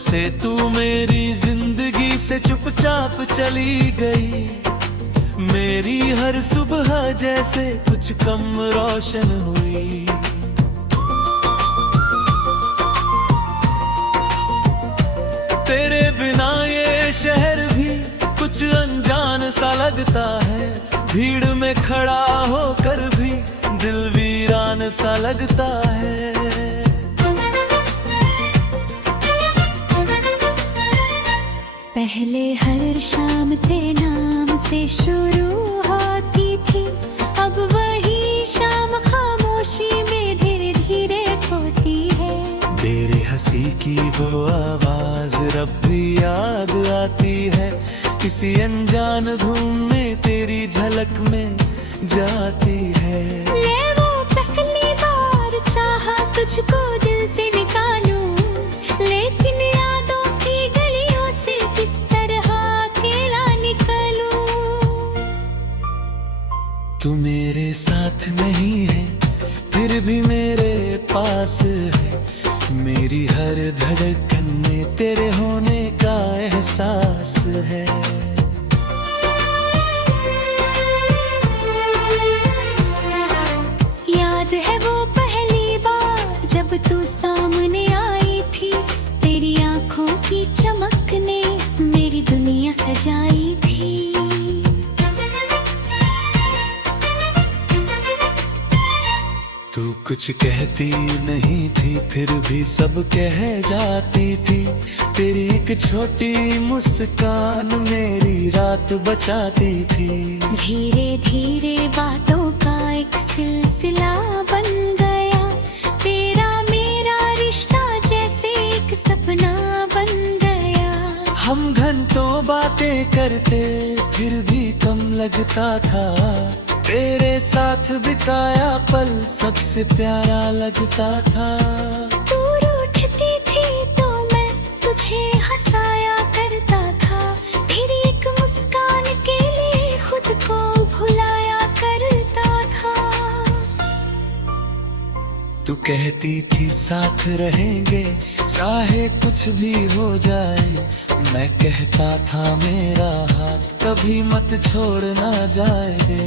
से तू मेरी जिंदगी से चुपचाप चली गई। मेरी हर सुबह जैसे कुछ कम रोशन हुई। तेरे बिना ये शहर भी कुछ अनजान सा लगता है। भीड़ में खड़ा होकर भी दिल वीरान सा लगता है। पहले हर शाम तेरे नाम से शुरू होती थी, अब वही शाम खामोशी में धीरे धीरे खोती है। तेरे हंसी की वो आवाज रब भी याद आती है। किसी अनजान धूम में तेरी झलक में जाती है। ले वो पहली बार चाहा तुझको दिल से निकालूं, लेकिन यादों की गलियों से किस तरह अकेला निकलूं। तू मेरे साथ नहीं है फिर भी मेरे पास है। मेरी हर धड़कन में तेरे होने का एहसास है। याद है वो पहली बार जब तू सामने आई थी। तेरी आंखों की चमक ने मेरी दुनिया सजाई थी। तू कुछ कहती नहीं थी फिर भी सब कह जाती थी। तेरी एक छोटी मुस्कान मेरी रात बचाती थी। धीरे धीरे बातों का एक सिलसिला बन गया। तेरा मेरा रिश्ता जैसे एक सपना बन गया। हम घंटों बातें करते फिर भी कम लगता था। तेरे साथ बिताया पल सबसे प्यारा लगता था। तू रूठती थी तो मैं तुझे हंसाया करता था। तेरी एक मुस्कान के लिए खुद को भुलाया करता था। तू कहती थी साथ रहेंगे चाहे कुछ भी हो जाए। मैं कहता था मेरा हाथ कभी मत छोड़ना जाए।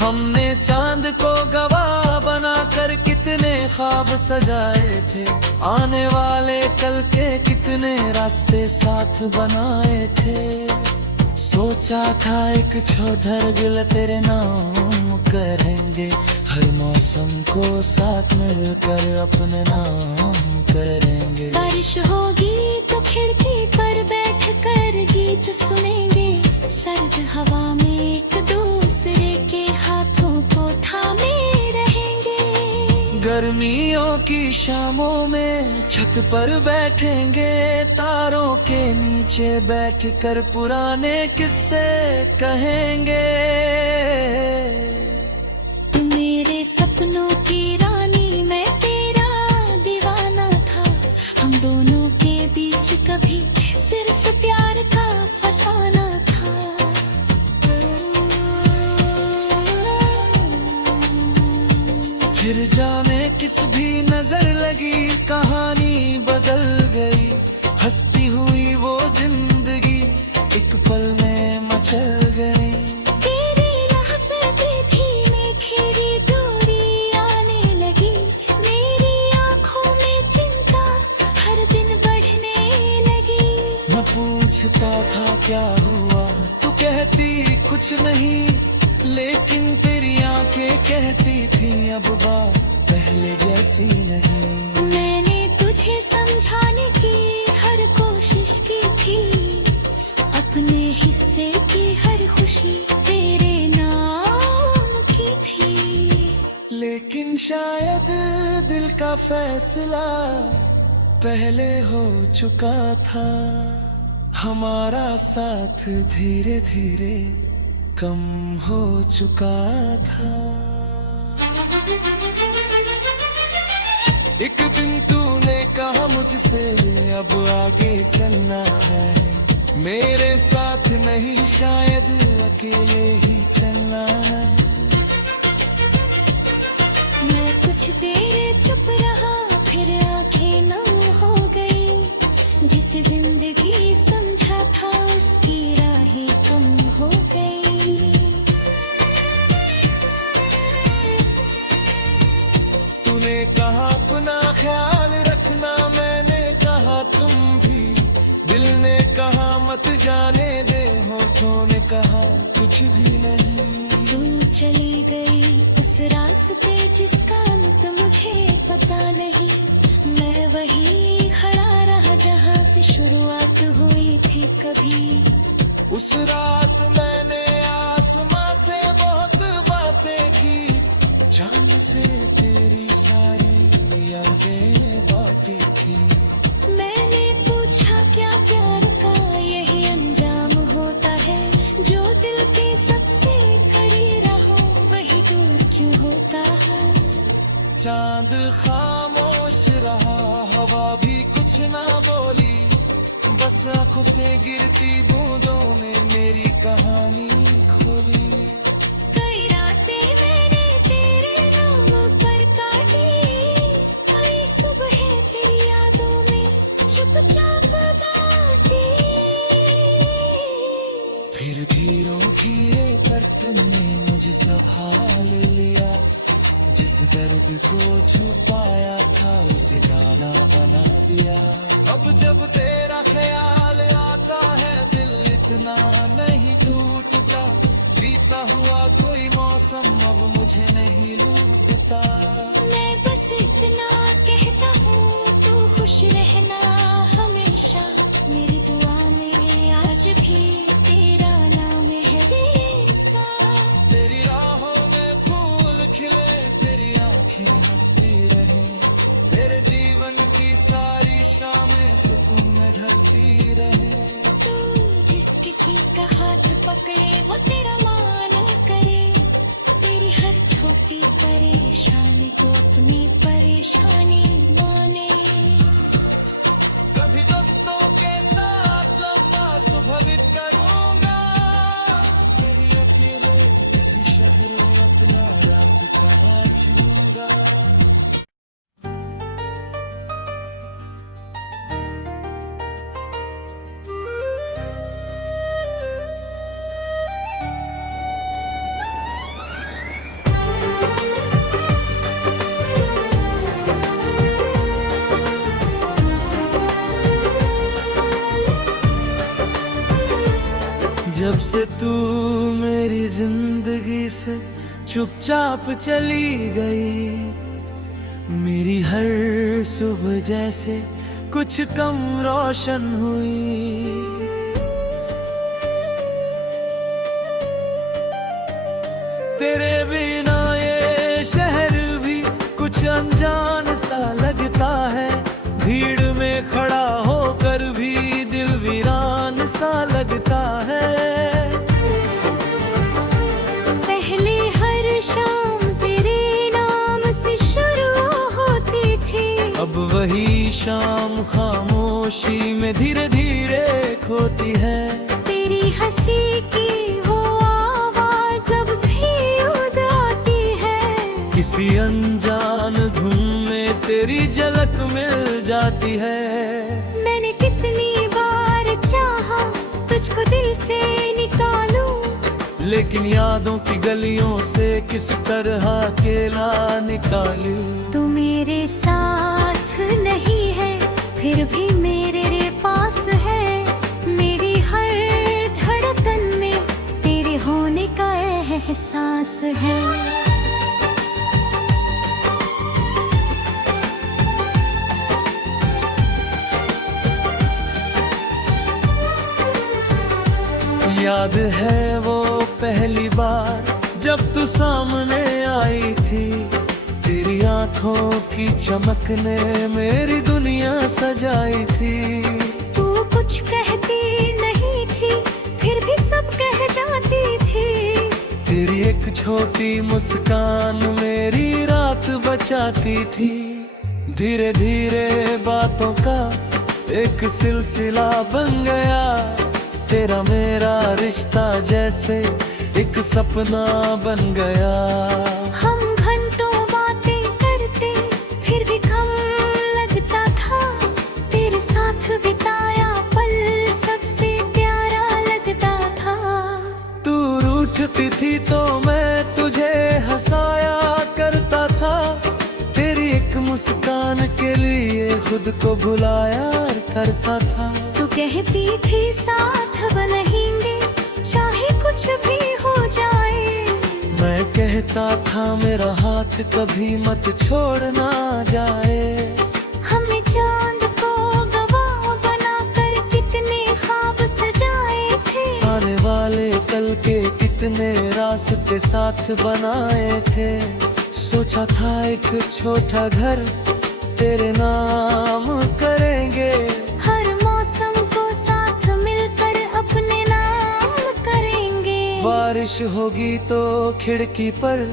हमने चांद को गवाह बनाकर कितने ख्वाब सजाए थे। आने वाले कल के कितने रास्ते साथ बनाए थे। सोचा था एक छोटा गिल तेरे नाम करेंगे। हर मौसम को साथ मिलकर अपने नाम करेंगे। बारिश होगी तो खिड़की पर बैठ कर गीत सुनेंगे। सर्द हवा में एक दूसरे के हाथों को थामे रहेंगे। गर्मियों की शामों में छत पर बैठेंगे। तारों के नीचे बैठकर पुराने किस्से कहेंगे। तू मेरे सपनों की रानी, मैं तेरा दीवाना था। हम दोनों के बीच कभी सिर्फ प्यार का फसाना था। फिर जाने किस भी नजर लगी कहानी बदल गई। हंसती हुई वो जिंदगी एक पल में मचल गई। तेरी हंसती थी मैं खीरी दूरी आने लगी। मेरी आंखों में चिंता हर दिन बढ़ने लगी। मैं पूछता था क्या हुआ, तू कहती कुछ नहीं। लेकिन तेरी आंखें कहती थी अब बात पहले जैसी नहीं। मैंने तुझे समझाने की हर कोशिश की थी। अपने हिस्से की हर खुशी तेरे नाम की थी। लेकिन शायद दिल का फैसला पहले हो चुका था। हमारा साथ धीरे धीरे कम हो चुका था। एक दिन तूने कहा मुझसे अब आगे चलना है। मेरे साथ नहीं शायद अकेले ही चलना है। मैं कुछ कुछ देर चुप रहा, फिर आंखें नम हो गई। जिसे जिंदगी समझा था उसकी राहें कम हो गई। तूने कहा अपना ख्याल रखना, मैंने कहा तुम भी। दिल ने कहा मत जाने दे, होठों ने कहा कुछ भी नहीं। तू चली गई उस रास्ते जिसका अंत मुझे पता नहीं। मैं वही खड़ा रहा जहाँ से शुरुआत हुई थी कभी। उस रात मैंने आसमां से बहुत बातें की, चांद से तेरी सारी यादें बांटी थी। मैंने पूछा क्या प्यार का यही अंजाम होता है, जो दिल के सबसे करीब रहो वही दूर क्यों होता है। चांद खामोश रहा, हवा भी कुछ ना बोली, बस आंखों से गिरती बूंदों ने मेरी कहानी खोली। कई रातें मैंने तेरे नाम पर काटी, कई सुबह तेरी यादों में चुपचाप बाती। फिर धीरे धीरे बर्तन ने मुझे संभाल लिया, जिस दर्द को छुपाया था उसे गाना बना दिया। अब जब तेरा ख्याल आता है दिल इतना नहीं टूटता, बीता हुआ कोई मौसम अब मुझे नहीं लूटता। मैं बस इतना कहता हूँ तू खुश रहना हमेशा, मेरी दुआ में आज भी तेरा नाम है बेसा। तेरी राहों में फूल खिले, तेरी आंखें हंसती रहे, तेरे जीवन की सारी शामें सुकून में ढलती रहे। तू जिस किसी का हाथ पकड़े वो तेरा मान करे, तेरी हर छोटी परेशानी को अपनी परेशानी माने। कभी दोस्तों के साथ लंबा सुबह भी करूंगा, कभी अकेले किसी शहर में अपना रास्ता चुनूंगा। जब से तू मेरी जिंदगी से चुपचाप चली गई, मेरी हर सुबह जैसे कुछ कम रोशन हुई। तेरे बिना ये शहर भी कुछ अनजान सा लगता है, भीड़ में खड़ा होकर भी दिल वीरान सा लगता है। पहले हर शाम तेरे नाम से शुरू होती थी, अब वही शाम खामोशी में धीरे धीरे खोती है। तेरी हंसी की वो आवाज अब भी याद आती है, किसी अनजान धुन में तेरी झलक मिल जाती है। मैंने कितनी बार चाहा तुझको दिल से निकालूं, लेकिन यादों की गलियों से किस तरह अकेला निकालूं। तू मेरे साथ नहीं है फिर भी मेरे पास है, मेरी हर धड़कन में तेरे होने का एहसास है। याद है वो पहली बार जब तू सामने आई थी, तेरी आंखों की चमक ने मेरी दुनिया सजाई थी। तू कुछ कहती नहीं थी फिर भी सब कह जाती थी, तेरी एक छोटी मुस्कान मेरी रात बचाती थी। धीरे धीरे बातों का एक सिलसिला बन गया, तेरा मेरा रिश्ता जैसे एक सपना बन गया। हम घंटों बातें करते मुस्कान के लिए खुद को भुलाया करता था। तू कहती थी साथ बनेंगे चाहे कुछ भी हो जाए। मैं कहता था मेरा हाथ कभी मत छोड़ना जाए। हमने चांद को गवाह बनाकर कितने ख्वाब सजाए थे। आने वाले कल के कितने रास्ते साथ बनाए थे। सोचा था एक छोटा घर तेरे नाम करेंगे। हर मौसम को साथ मिलकर अपने नाम करेंगे। बारिश होगी तो खिड़की पर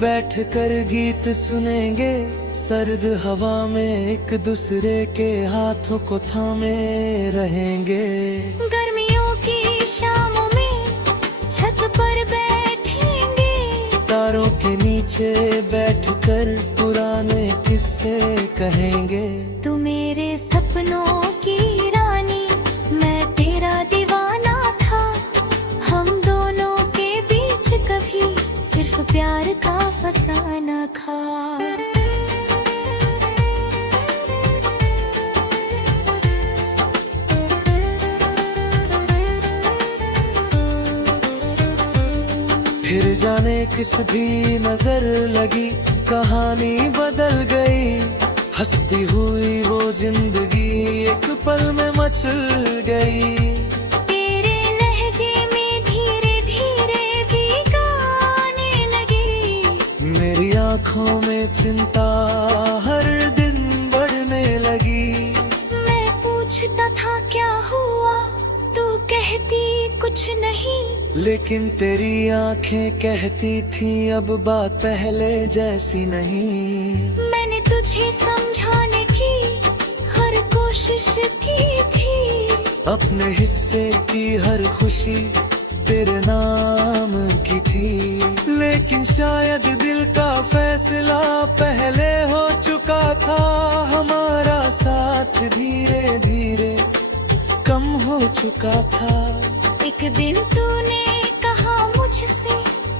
बैठ कर गीत सुनेंगे। सर्द हवा में एक दूसरे के हाथों को थामे रहेंगे। गर्मियों की शामों में छत पर बैठेंगे। तारों के नीचे बैठकर पुराने किस्से कहेंगे। तू मेरे सपनों की रानी मैं तेरा दीवाना था। हम दोनों के बीच कभी सिर्फ प्यार का फसाना था। फिर जाने किस भी नजर लगी कहानी बदल गई। हंसती हुई वो जिंदगी एक पल में मचल गई। तेरे लहजे में धीरे धीरे भी गाने लगी। मेरी आंखों में चिंता हर दिन बढ़ने लगी। मैं पूछता था क्या हुआ तू कहती कुछ नहीं। लेकिन तेरी आंखें कहती थी अब बात पहले जैसी नहीं। मैंने तुझे समझाने की हर कोशिश की थी। अपने हिस्से की हर खुशी तेरे नाम की थी। लेकिन शायद दिल का फैसला पहले हो चुका था। हमारा साथ धीरे धीरे कम हो चुका था। एक दिन तूने कहा मुझसे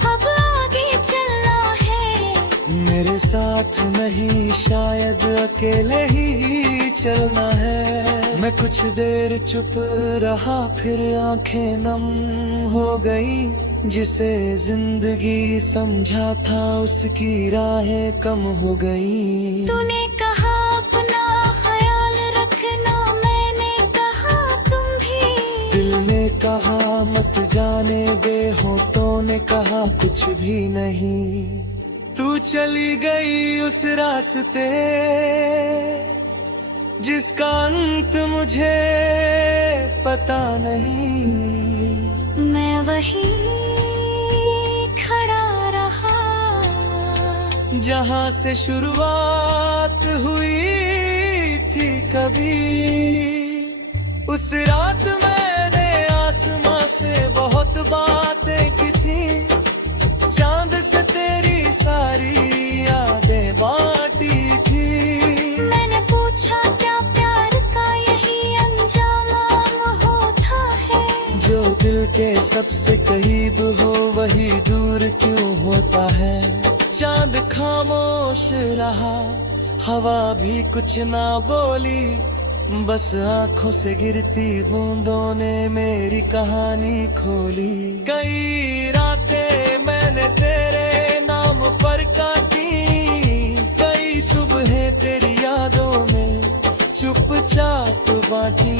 अब आगे चलना है। मेरे साथ नहीं शायद अकेले ही चलना है। मैं कुछ देर चुप रहा फिर आंखें नम हो गई। जिसे जिंदगी समझा था उसकी राहें कम हो गई। तूने कहा अपना ख्याल रखना। मैंने कहा तुम भी। दिल ने कहा मत जाने दे। होठों ने कहा कुछ भी नहीं। तू चली गई उस रास्ते जिसका अंत मुझे पता नहीं। मैं वहीं खड़ा रहा जहाँ से शुरुआत हुई थी कभी। उस रात मैंने आसमां से बहुत बातें की थी। चांद से तेरी सारी यादें बांटी थी। मैंने पूछा क्या प्यार का यही अंजाम होता है। जो दिल के सबसे करीब हो वही दूर क्यों होता है। चांद खामोश रहा हवा भी कुछ ना बोली। बस आंखों से गिरती बूंदों ने मेरी कहानी खोली। कई रातें मैंने तेरे नाम पर काटी। कई सुबहें तेरी यादों में चुपचाप बांटी।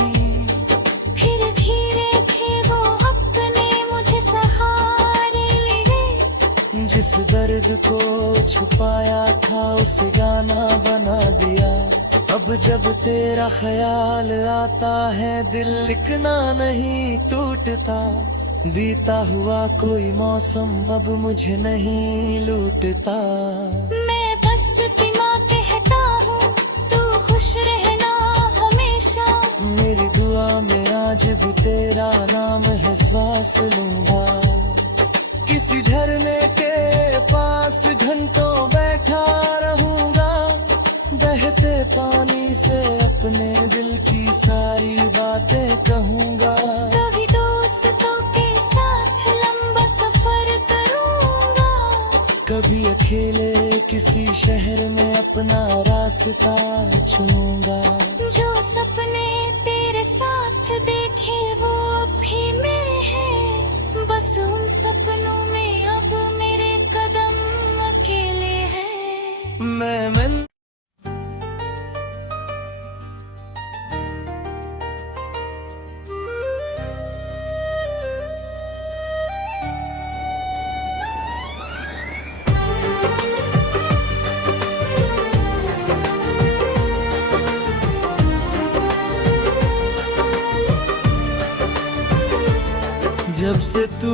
फिर धीरे थे वो अपने मुझे सहारे लिए। जिस दर्द को छुपाया था उसे गाना बना दिया। अब जब तेरा ख्याल आता है दिल लिखना नहीं टूटता। बीता हुआ कोई मौसम अब मुझे नहीं लूटता। मैं बस इतना कहता हूँ तू खुश रहना हमेशा। मेरी दुआ में आज भी तेरा नाम है श्वास लूंगा। किसी झरने के पास घंटों बैठा रहूंगा। बहते पानी से अपने दिल की सारी बातें कहूंगा। कभी दोस्तों के साथ लंबा सफर करूंगा। कभी अकेले किसी शहर में अपना रास्ता चुनूंगा। जो सपने तेरे साथ देखे वो भी मेरे हैं, बस उन सपनों में अब मेरे कदम अकेले हैं। मैं जब से तू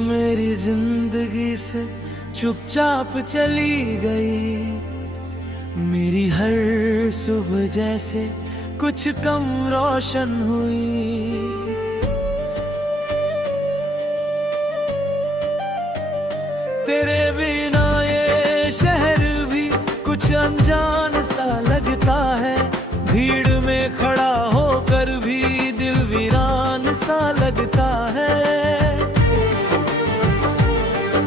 मेरी जिंदगी से चुपचाप चली गई, मेरी हर सुबह जैसे कुछ कम रोशन हुई। तेरे बिना ये शहर भी कुछ अनजान सा लगता है, भीड़ में खड़ा होकर भी दिल वीरान सा लगता है।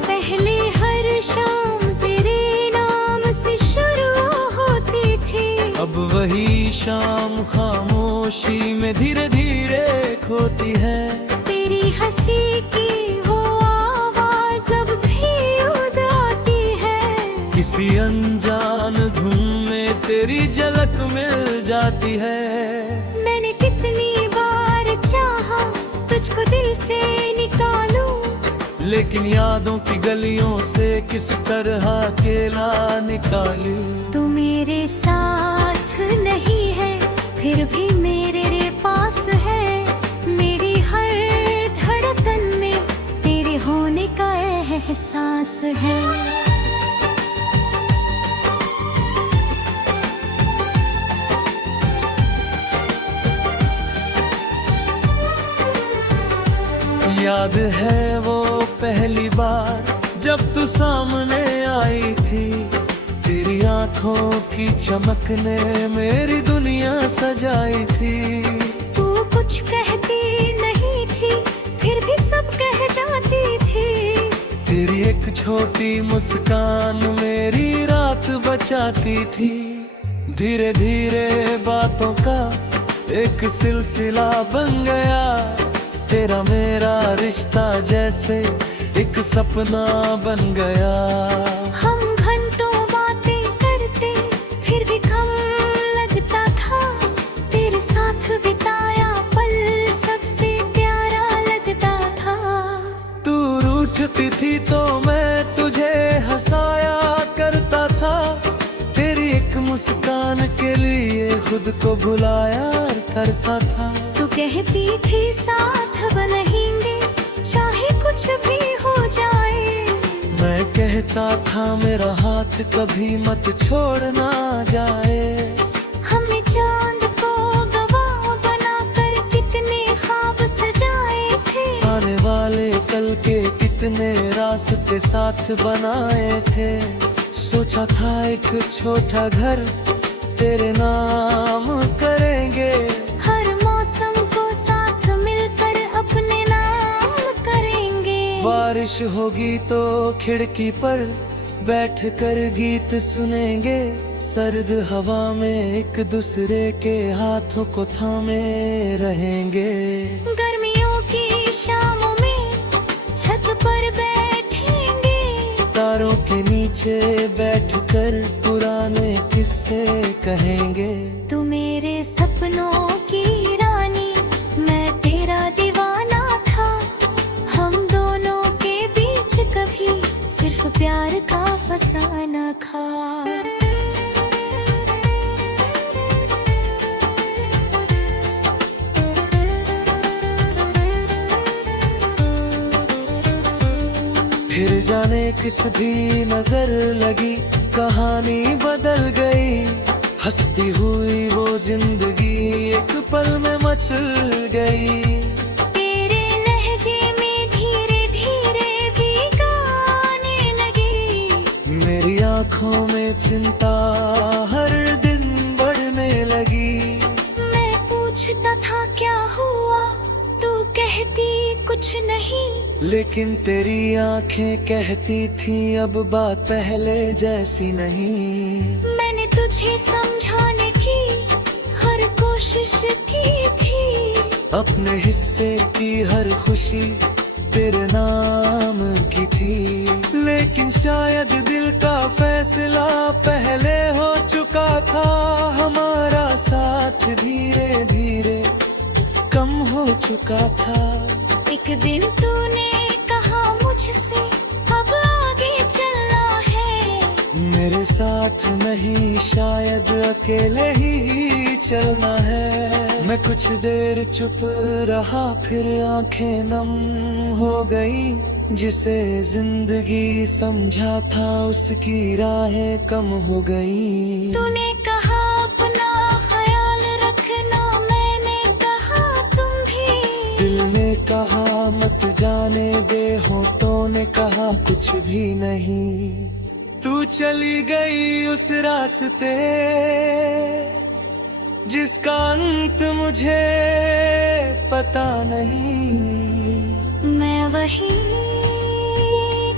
पहले हर शाम तेरे नाम से शुरू होती थी, अब वही शाम खामोशी में धीरे धीरे खोती है। तेरी हंसी की वो आवाज अब भी याद आती है, किसी अनजान धुन में तेरी झलक मिल जाती है। मैंने कितनी बार चाहा तुझको दिल से निकालूं, लेकिन यादों की गलियों से किस तरह अकेला निकालूं। तू मेरे साथ नहीं है फिर भी मेरे पास है, मेरी हर धड़कन में तेरे होने का एहसास है। याद है वो पहली बार जब तू सामने आई थी, तेरी आंखों की चमक ने मेरी दुनिया सजाई थी। तू कुछ कहती नहीं थी फिर भी सब कह जाती थी, तेरी एक छोटी मुस्कान मेरी रात बचाती थी। धीरे धीरे बातों का एक सिलसिला बन गया, तेरा मेरा रिश्ता जैसे एक सपना बन गया। हम घंटों बातें करते फिर भी कम लगता था, तेरे साथ बिताया पल सबसे प्यारा लगता था। तू रूठती थी तो मैं तुझे हंसाया करता था, तेरी एक मुस्कान के लिए खुद को भुलाया करता था। तू कहती थी साथ रहेंगे चाहे कुछ भी हो जाए, मैं कहता था मेरा हाथ कभी मत छोड़ना जाए। हमने चांद को गवाह बनाकर कितने ख्वाब सजाए थे, आने वाले कल के कितने रास्ते साथ बनाए थे। सोचा था एक छोटा घर तेरे नाम करेंगे, हर मौसम को साथ मिलकर अपने नाम करेंगे। बारिश होगी तो खिड़की पर बैठ कर गीत सुनेंगे, सर्द हवा में एक दूसरे के हाथों को थामे रहेंगे। गर्मियों की शामों में छत पर बैठेंगे, तारों के नीचे बैठकर पुराने किस्से कहेंगे। तू मेरे सपनों की रानी मैं तेरा दीवाना था, हम दोनों के बीच कभी सिर्फ प्यार का फसाना था। फिर जाने किस भी नजर लगी कहानी बदल गई, हंसती हुई वो जिंदगी एक पल में मचल गई। तेरे लहजे में धीरे धीरे भी गाने लगी, मेरी आंखों में चिंता हर दिन बढ़ने लगी। मैं पूछता था क्या हुआ, तू कहती कुछ कुछ नहीं, लेकिन तेरी आंखें कहती थी अब बात पहले जैसी नहीं। मैंने तुझे समझाने की हर कोशिश की थी, अपने हिस्से की हर खुशी तेरे नाम की थी। लेकिन शायद दिल का फैसला पहले हो चुका था, हमारा साथ धीरे धीरे कम हो चुका था। एक दिन तूने कहा मुझसे अब आगे चलना है, मेरे साथ नहीं शायद अकेले ही चलना है। मैं कुछ देर चुप रहा, फिर आंखें नम हो गई। जिसे जिंदगी समझा था उसकी राहें कम हो गई। तूने कहा अपना ख्याल रखना, मैंने कहा तुम भी। दिल ने कहा मत जाने दे, होठों ने कहा कुछ भी नहीं। तू चली गई उस रास्ते जिसका अंत मुझे पता नहीं। मैं वहीं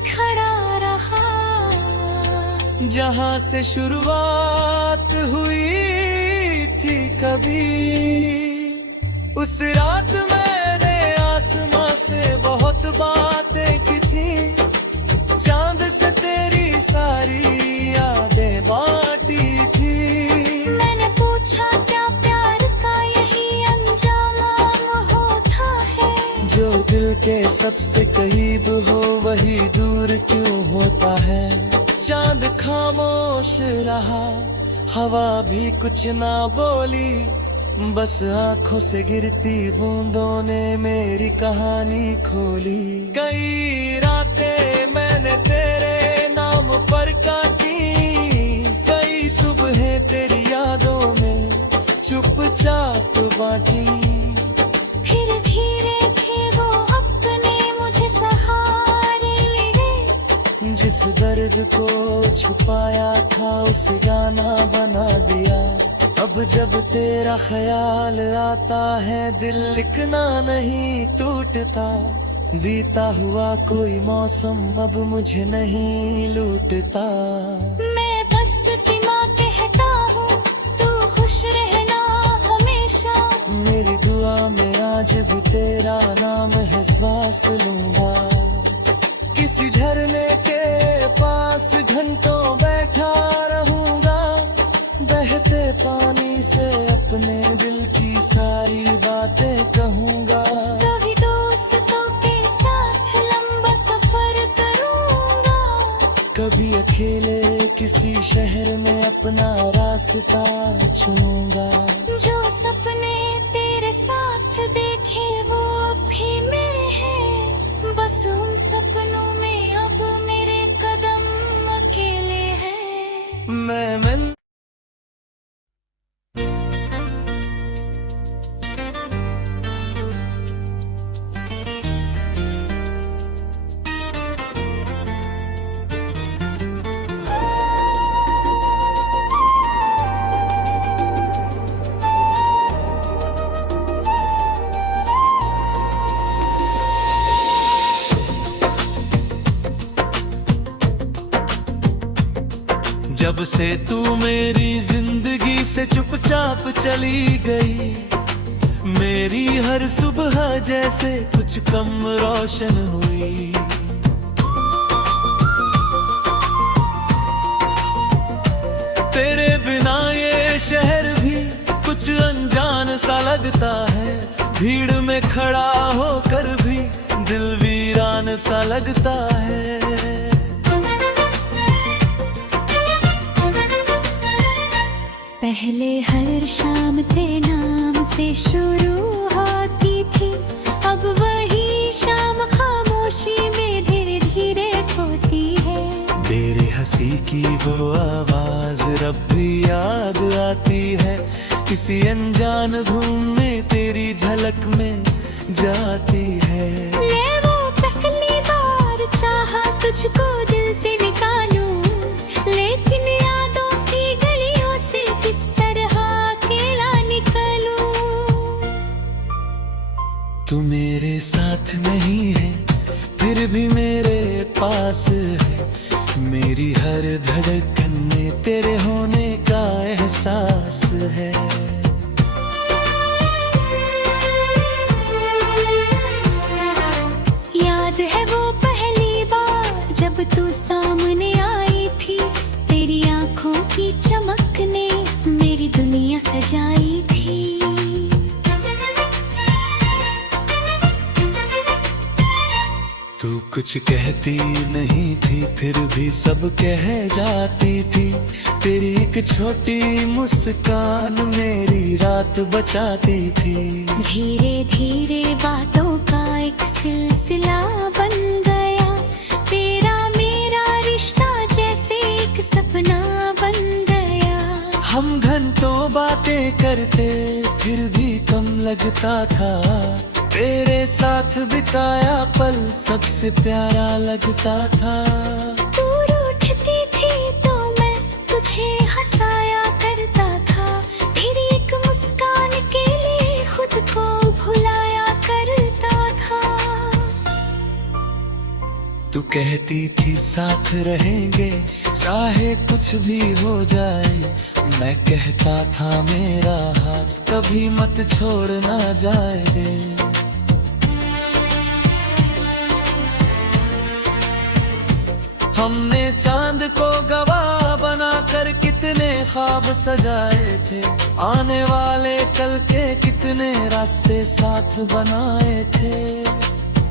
खड़ा रहा जहाँ से शुरुआत हुई थी कभी। उस रात मैंने आसमां से बहुत बातें की थी, चांद से तेरी सारी यादें बांटी थी। मैंने पूछा क्या प्यार का यही अंजाम होता है, जो दिल के सबसे करीब हो वही दूर क्यों होता है। चांद खामोश रहा, हवा भी कुछ ना बोली, बस आंखों से गिरती बूंदों ने मेरी कहानी खोली। कई रातें मैंने तेरे नाम पर काटी, कई सुबहें तेरी यादों में चुपचाप बांटी। फिर धीरे थे वो अपने मुझे सहारे लिए, जिस दर्द को छुपाया था उसे गाना बना दिया। अब जब तेरा ख्याल आता है दिल लिखना नहीं टूटता। बीता हुआ कोई मौसम अब मुझे नहीं लूटता। मैं बस इतना कहता हूँ तू खुश रहना हमेशा। मेरी दुआ में आज भी तेरा नाम है, सांस लूंगा। किसी झरने के पास घंटों बैठा रहूंगा, बहते पानी से अपने दिल की सारी बातें कहूंगा। कभी दोस्तों के साथ लंबा सफर करूंगा, कभी अकेले किसी शहर में अपना रास्ता चुनूंगा। जो सपने तेरे साथ देखे वो अभी में है, बस उन सपनों में अब मेरे कदम अकेले हैं। मैं जब से तू मेरी जिंदगी से चुपचाप चली गई, मेरी हर सुबह जैसे कुछ कम रोशन हुई। तेरे बिना ये शहर भी कुछ अनजान सा लगता है, भीड़ में खड़ा होकर भी दिल वीरान सा लगता है। पहले हर शाम तेरे नाम से शुरू होती थी, अब वही शाम खामोशी में धीरे धीरे खोती है। मेरे हंसी की वो आवाज रब भी याद आती है, किसी अनजान धुन में तेरी झलक में जाती है। ले वो पहली बार चाहा तुझको दिल से निकालूं, लेकिन यादों की गलियों से किस तरह अकेला निकलूं। तू मेरे साथ नहीं पास है। याद है वो पहली बार जब तू सामने आई थी, तेरी आंखों की चमक ने मेरी दुनिया सजाई थी। तू कुछ कहती नहीं थी फिर भी सब कह जाती थी, तेरी एक छोटी मुस्कान मेरी रात बचाती थी। धीरे धीरे बातों का एक सिलसिला बन गया, तेरा मेरा रिश्ता जैसे एक सपना बन गया। हम घंटों बातें करते फिर भी कम लगता था, तेरे साथ बिताया पल सबसे प्यारा लगता था। तू रूठती थी तो मैं तुझे हंसाया करता था, तेरी एक मुस्कान के लिए खुद को भुलाया करता था। तू कहती थी साथ रहेंगे चाहे कुछ भी हो जाए, मैं कहता था मेरा हाथ कभी मत छोड़ना जाए। हमने चांद को गवाह बनाकर कितने ख्वाब सजाए थे, आने वाले कल के कितने रास्ते साथ बनाए थे।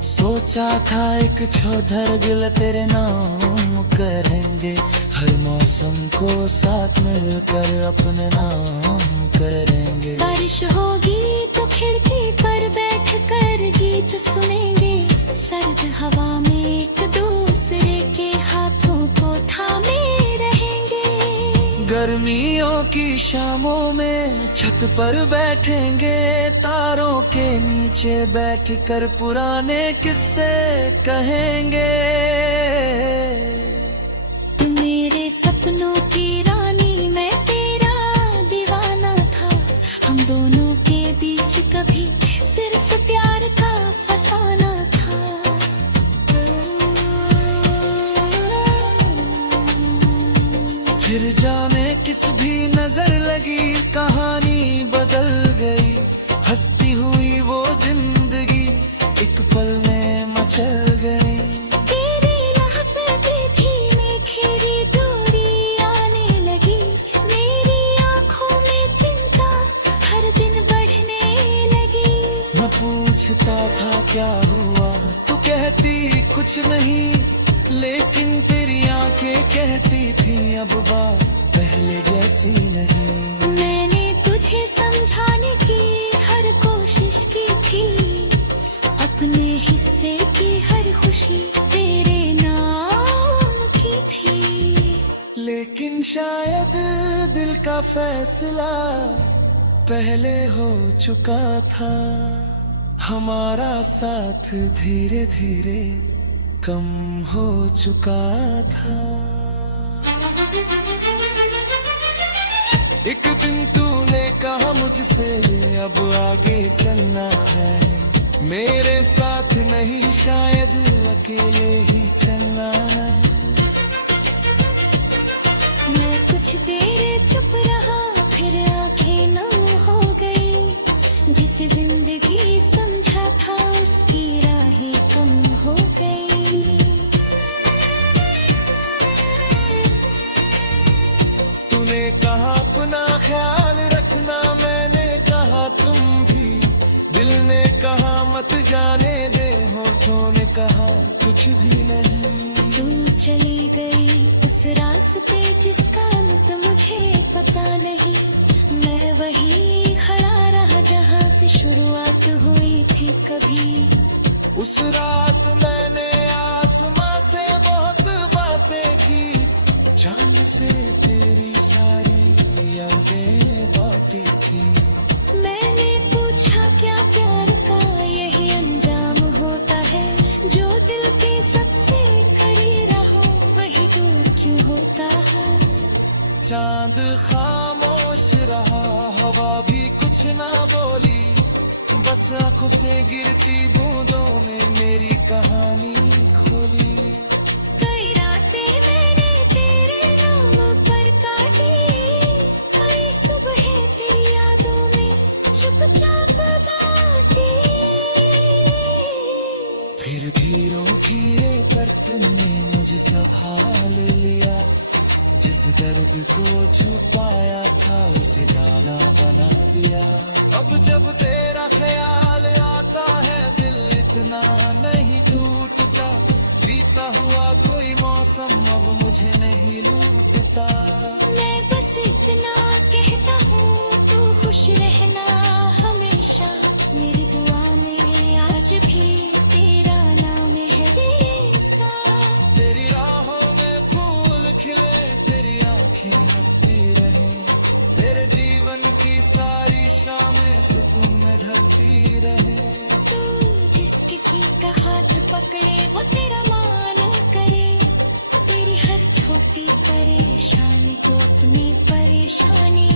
सोचा था एक छोटा दिल तेरे नाम करेंगे, हर मौसम को साथ मिलकर अपने नाम करेंगे। बारिश होगी तो खिड़की पर बैठ कर गीत सुनेंगे, सर्द हवा में एक दूसरे के हाथों को थामे रहेंगे। गर्मियों की शामों में छत पर बैठेंगे, तारों के नीचे बैठकर पुराने किस्से कहेंगे। तू मेरे सपनों की रानी, मैं तेरा दीवाना था, हम दोनों के बीच कभी सिर्फ प्यार का फसाना था। फिर जाने किस भी नजर लगी कहानी बदल गई, हंसती हुई वो जिंदगी एक पल में मचल गई। तेरी यहाँ से धीमे खीरी दूरी आने लगी, मेरी आंखों में चिंता हर दिन बढ़ने लगी। मैं पूछता था क्या हुआ, तू कहती कुछ नहीं, लेकिन तेरी आंखें कहती थी अब बात पहले जैसी नहीं। मैंने तुझे समझाने की हर कोशिश की थी, अपने हिस्से की हर खुशी तेरे नाम की थी। लेकिन शायद दिल का फैसला पहले हो चुका था, हमारा साथ धीरे धीरे कम हो चुका था। एक दिन तूने कहा मुझसे अब आगे चलना है, मेरे साथ नहीं शायद अकेले ही चलना है। मैं कुछ देर चुप रहा फिर आंखें नम हो गई, जिसे जिंदगी समझा था उसकी राहें कम हो गई। तूने कहा अपना ख्याल रखना, मैंने कहा तुम भी, दिल ने कहा मत जाने दे, होठों ने कहा कुछ भी नहीं। तू चली गई उस रास्ते जिसका अंत मुझे पता नहीं, मैं वही खड़ा रहा जहाँ से शुरुआत हुई थी कभी। उस रात मैंने आसमां से बहुत बातें की, चांद से तेरी सारी यादें बांटी थी। मैंने पूछा क्या प्यार का यही अंजाम होता है, जो दिल के सबसे करीब रहो वही दूर क्यों होता है। चांद खामोश रहा, हवा भी कुछ ना बोली, बस आंखों से गिरती बूंदों ने मेरी कहानी खोली। कई रातें मैंने तेरे नाम पर काटी, कई सुबह मुझे संभाल लिया, जिस दर्द को छुपाया था उसे गाना बना दिया। अब जब तेरा ख्याल आता है दिल इतना नहीं टूटता, बीता हुआ कोई मौसम अब मुझे नहीं लूटता। मैं बस इतना कहता हूँ तू खुश रहना हमेशा, मेरी दुआ में आज भी तेरा नाम है वीसा। तेरी राहों में फूल खिले, तेरी आंखें हंसती रहे, तेरे जीवन की सारी शामें सुकून में ढलती रहे। तू जिस किसी का हाथ पकड़े वो तेरा मान करे, तेरी हर छोटी परेशानी को अपनी परेशानी